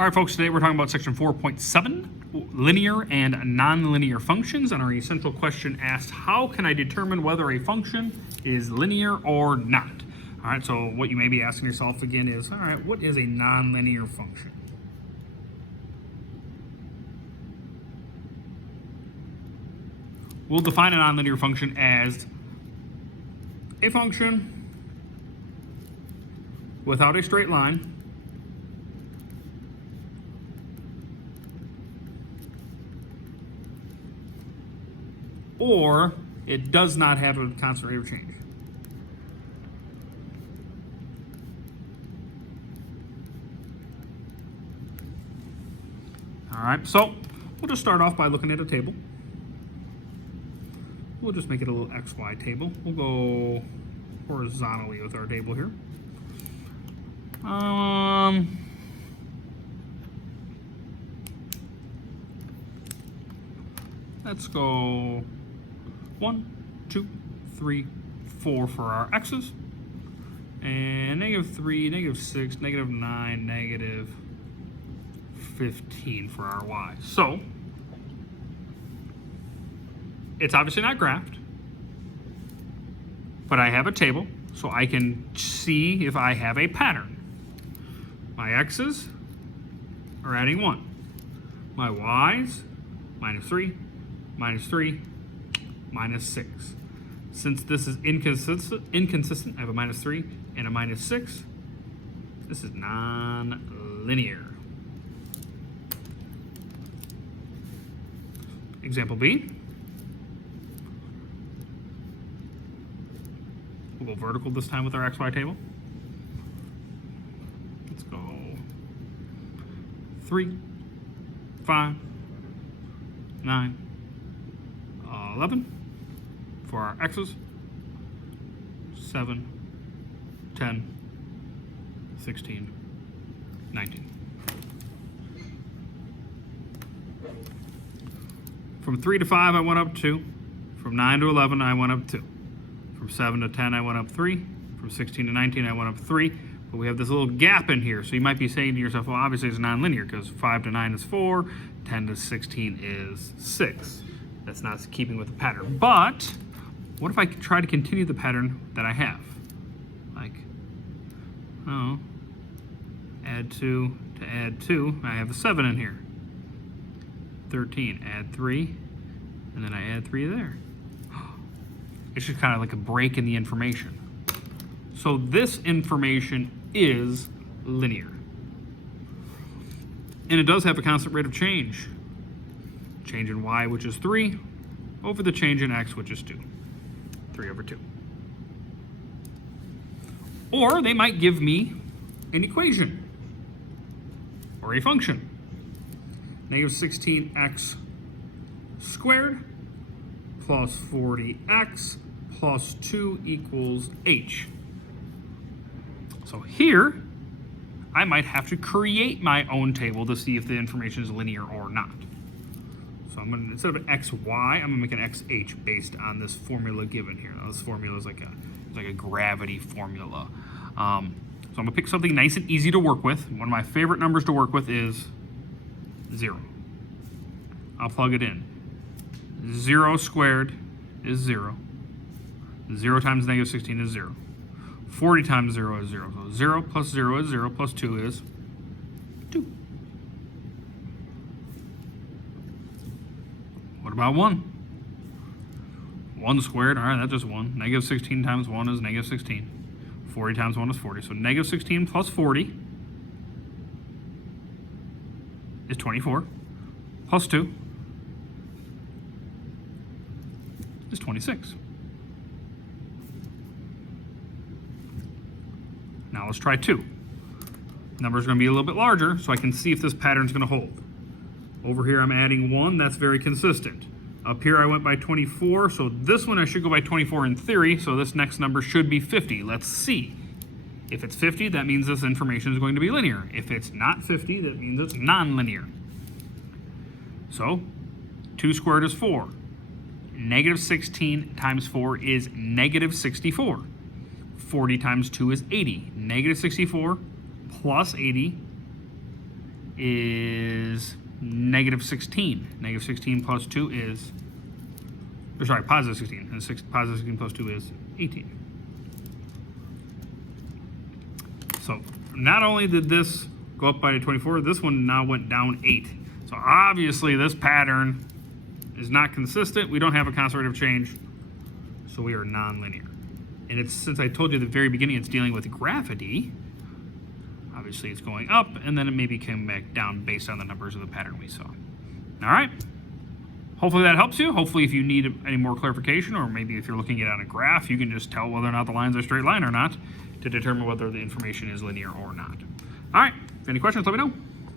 All right, folks, today we're talking about section 4.7, linear and nonlinear functions, and our essential question asks, how can I determine whether a function is linear or not? All right, so what you may be asking yourself again is, all right, what is a nonlinear function? We'll define a nonlinear function as a function without a straight line or it does not have a constant rate of change. All right, so we'll just start off by looking at a table. We'll just make it a little XY table. We'll go horizontally with our table here. Let's go 1, 2, 3, 4 for our x's, and -3, -6, -9, -15 for our y's. So it's obviously not graphed, but I have a table, so I can see if I have a pattern. My x's are adding 1. My y's, -3, -3, -6. Since this is inconsistent, I have a -3 and a -6. This is non-linear. Example B. We'll go vertical this time with our XY table. Let's go 3, 5, 9, 11 for our x's, 7, 10, 16, 19. From 3 to 5, I went up 2. From 9 to 11, I went up 2. From 7 to 10, I went up 3. From 16 to 19, I went up 3. But we have this little gap in here. So you might be saying to yourself, well, obviously it's nonlinear because 5 to 9 is 4, 10 to 16 is 6. That's not keeping with the pattern. But what if I try to continue the pattern that I have? Like, add 2 to add 2. I have a 7 in here. 13, add 3, and then I add 3 there. It's just kind of like a break in the information. So this information is linear. And it does have a constant rate of change. Change in y, which is 3, over the change in x, which is 2. 3 over 2. Or they might give me an equation or a function. -16x squared plus 40x plus 2 equals h. So here, I might have to create my own table to see if the information is linear or not. So I'm gonna, instead of xy, I'm gonna make an xh based on this formula given here. Now, this formula is like a gravity formula. So I'm gonna pick something nice and easy to work with. One of my favorite numbers to work with is 0. I'll plug it in. 0 squared is 0. 0 times -16 is 0. 40 times 0 is 0. So 0 plus 0 is 0 plus 2 is 2. What about 1? 1 squared, all right, that's just 1. -16 times 1 is -16. 40 times 1 is 40. So -16 plus 40 is 24. Plus 2 is 26. Now let's try 2. Number's going to be a little bit larger, so I can see if this pattern's going to hold. Over here I'm adding 1, that's very consistent. Up here I went by 24, so this one I should go by 24 in theory, so this next number should be 50. Let's see. If it's 50, that means this information is going to be linear. If it's not 50, that means it's non-linear. So 2 squared is 4. -16 times 4 is -64. 40 times 2 is 80. -64 plus 80 is negative 16. Negative 16 plus 2 is, or sorry, positive 16. And positive 16 plus 2 is 18. So not only did this go up by 24, this one now went down 8. So obviously this pattern is not consistent. We don't have a conservative change, so we are nonlinear. And it's, since I told you at the very beginning it's dealing with gravity, obviously it's going up, and then it maybe came back down based on the numbers of the pattern we saw. All right. Hopefully that helps you. Hopefully if you need any more clarification, or maybe if you're looking at it on a graph, you can just tell whether or not the lines are straight line or not to determine whether the information is linear or not. All right. If any questions, let me know.